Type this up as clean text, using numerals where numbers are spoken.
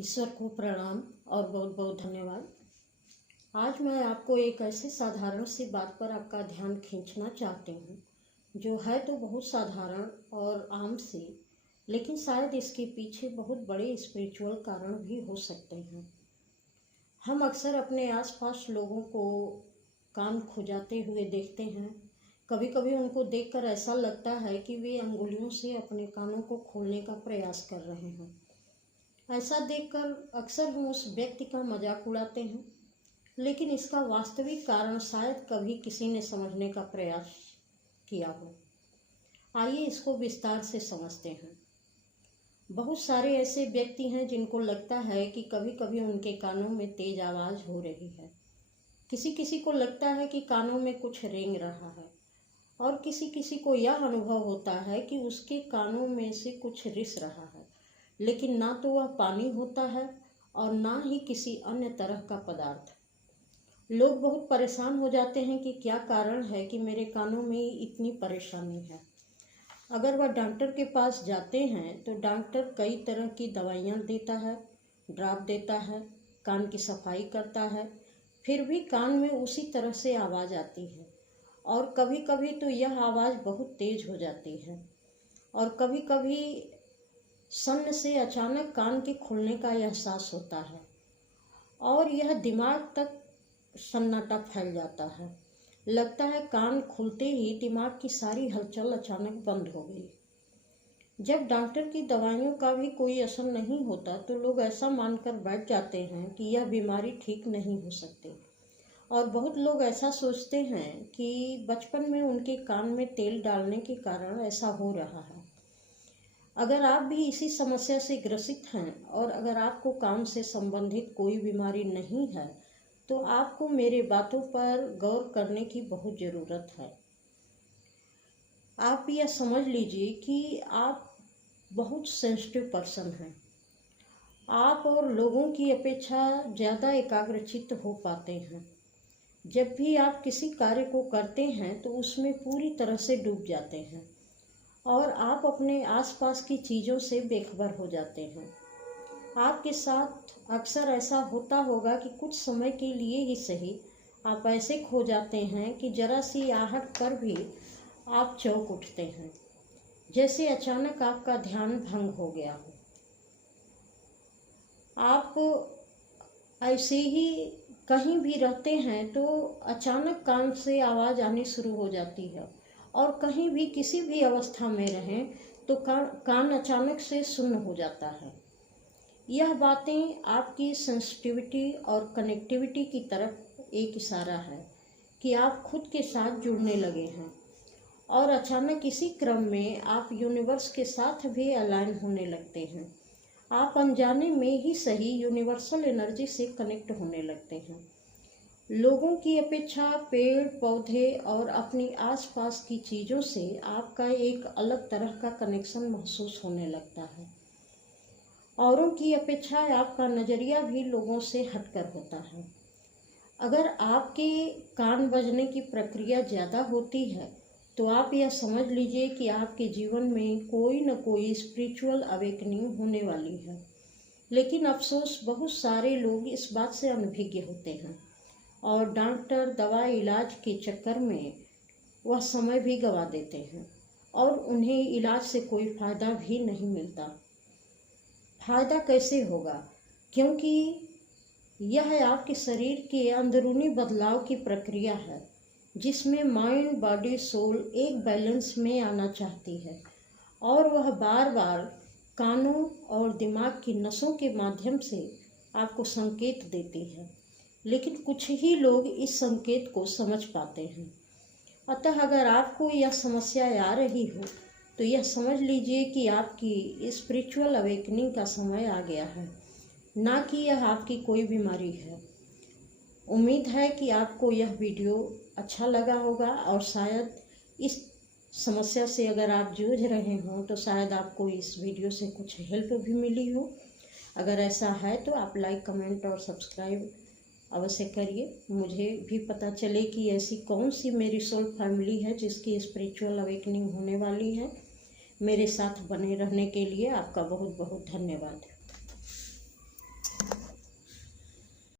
ईश्वर को प्रणाम और बहुत बहुत धन्यवाद। आज मैं आपको एक ऐसे साधारण सी बात पर आपका ध्यान खींचना चाहती हूँ जो है तो बहुत साधारण और आम सी, लेकिन शायद इसके पीछे बहुत बड़े स्पिरिचुअल कारण भी हो सकते हैं। हम अक्सर अपने आसपास लोगों को कान खुजाते हुए देखते हैं। कभी कभी उनको देखकर ऐसा लगता है कि वे अंगुलियों से अपने कानों को खोलने का प्रयास कर रहे हैं। ऐसा देखकर अक्सर हम उस व्यक्ति का मजाक उड़ाते हैं, लेकिन इसका वास्तविक कारण शायद कभी किसी ने समझने का प्रयास किया हो। आइए इसको विस्तार से समझते हैं। बहुत सारे ऐसे व्यक्ति हैं जिनको लगता है कि कभी कभी उनके कानों में तेज आवाज़ हो रही है। किसी किसी को लगता है कि कानों में कुछ रेंग रहा है, और किसी किसी को यह अनुभव होता है कि उसके कानों में से कुछ रिस रहा है, लेकिन ना तो वह पानी होता है और ना ही किसी अन्य तरह का पदार्थ। लोग बहुत परेशान हो जाते हैं कि क्या कारण है कि मेरे कानों में इतनी परेशानी है। अगर वह डॉक्टर के पास जाते हैं तो डॉक्टर कई तरह की दवाइयाँ देता है, ड्रॉप देता है, कान की सफाई करता है, फिर भी कान में उसी तरह से आवाज़ आती है। और कभी कभी तो यह आवाज़ बहुत तेज हो जाती है, और कभी कभी शून्य से अचानक कान के खुलने का एहसास होता है और यह दिमाग तक सन्नाटा फैल जाता है। लगता है कान खुलते ही दिमाग की सारी हलचल अचानक बंद हो गई। जब डॉक्टर की दवाइयों का भी कोई असर नहीं होता तो लोग ऐसा मानकर बैठ जाते हैं कि यह बीमारी ठीक नहीं हो सकती, और बहुत लोग ऐसा सोचते हैं कि बचपन में उनके कान में तेल डालने के कारण ऐसा हो रहा है। अगर आप भी इसी समस्या से ग्रसित हैं और अगर आपको कान से संबंधित कोई बीमारी नहीं है तो आपको मेरे बातों पर गौर करने की बहुत ज़रूरत है। आप यह समझ लीजिए कि आप बहुत सेंसिटिव पर्सन हैं। आप और लोगों की अपेक्षा ज़्यादा एकाग्रचित्त हो पाते हैं। जब भी आप किसी कार्य को करते हैं तो उसमें पूरी तरह से डूब जाते हैं और आप अपने आसपास की चीज़ों से बेखबर हो जाते हैं। आपके साथ अक्सर ऐसा होता होगा कि कुछ समय के लिए ही सही आप ऐसे खो जाते हैं कि जरा सी आहट पर भी आप चौंक उठते हैं, जैसे अचानक आपका ध्यान भंग हो गया हो। आप ऐसे ही कहीं भी रहते हैं तो अचानक कान से आवाज़ आनी शुरू हो जाती है, और कहीं भी किसी भी अवस्था में रहें तो कान अचानक से सुन्न हो जाता है। यह बातें आपकी सेंसिटिविटी और कनेक्टिविटी की तरफ एक इशारा है कि आप खुद के साथ जुड़ने लगे हैं, और अचानक इसी क्रम में आप यूनिवर्स के साथ भी अलाइन होने लगते हैं। आप अनजाने में ही सही यूनिवर्सल एनर्जी से कनेक्ट होने लगते हैं। लोगों की अपेक्षा पेड़ पौधे और अपनी आसपास की चीज़ों से आपका एक अलग तरह का कनेक्शन महसूस होने लगता है। औरों की अपेक्षा आपका नज़रिया भी लोगों से हटकर होता है। अगर आपके कान बजने की प्रक्रिया ज़्यादा होती है तो आप यह समझ लीजिए कि आपके जीवन में कोई न कोई स्पिरिचुअल अवेकनिंग होने वाली है। लेकिन अफसोस बहुत सारे लोग इस बात से अनभिज्ञ होते हैं और डॉक्टर दवा इलाज के चक्कर में वह समय भी गंवा देते हैं और उन्हें इलाज से कोई फ़ायदा भी नहीं मिलता। फ़ायदा कैसे होगा? क्योंकि यह आपके शरीर के अंदरूनी बदलाव की प्रक्रिया है जिसमें माइंड बॉडी सोल एक बैलेंस में आना चाहती है, और वह बार बार कानों और दिमाग की नसों के माध्यम से आपको संकेत देती है। लेकिन कुछ ही लोग इस संकेत को समझ पाते हैं। अतः अगर आपको यह समस्या आ रही हो तो यह समझ लीजिए कि आपकी स्पिरिचुअल अवेकनिंग का समय आ गया है, ना कि यह आपकी कोई बीमारी है। उम्मीद है कि आपको यह वीडियो अच्छा लगा होगा, और शायद इस समस्या से अगर आप जूझ रहे हों तो शायद आपको इस वीडियो से कुछ हेल्प भी मिली हो। अगर ऐसा है तो आप लाइक कमेंट और सब्सक्राइब अवश्य करिए। मुझे भी पता चले कि ऐसी कौन सी मेरी सोल फैमिली है जिसकी स्पिरिचुअल अवेकनिंग होने वाली है। मेरे साथ बने रहने के लिए आपका बहुत बहुत धन्यवाद।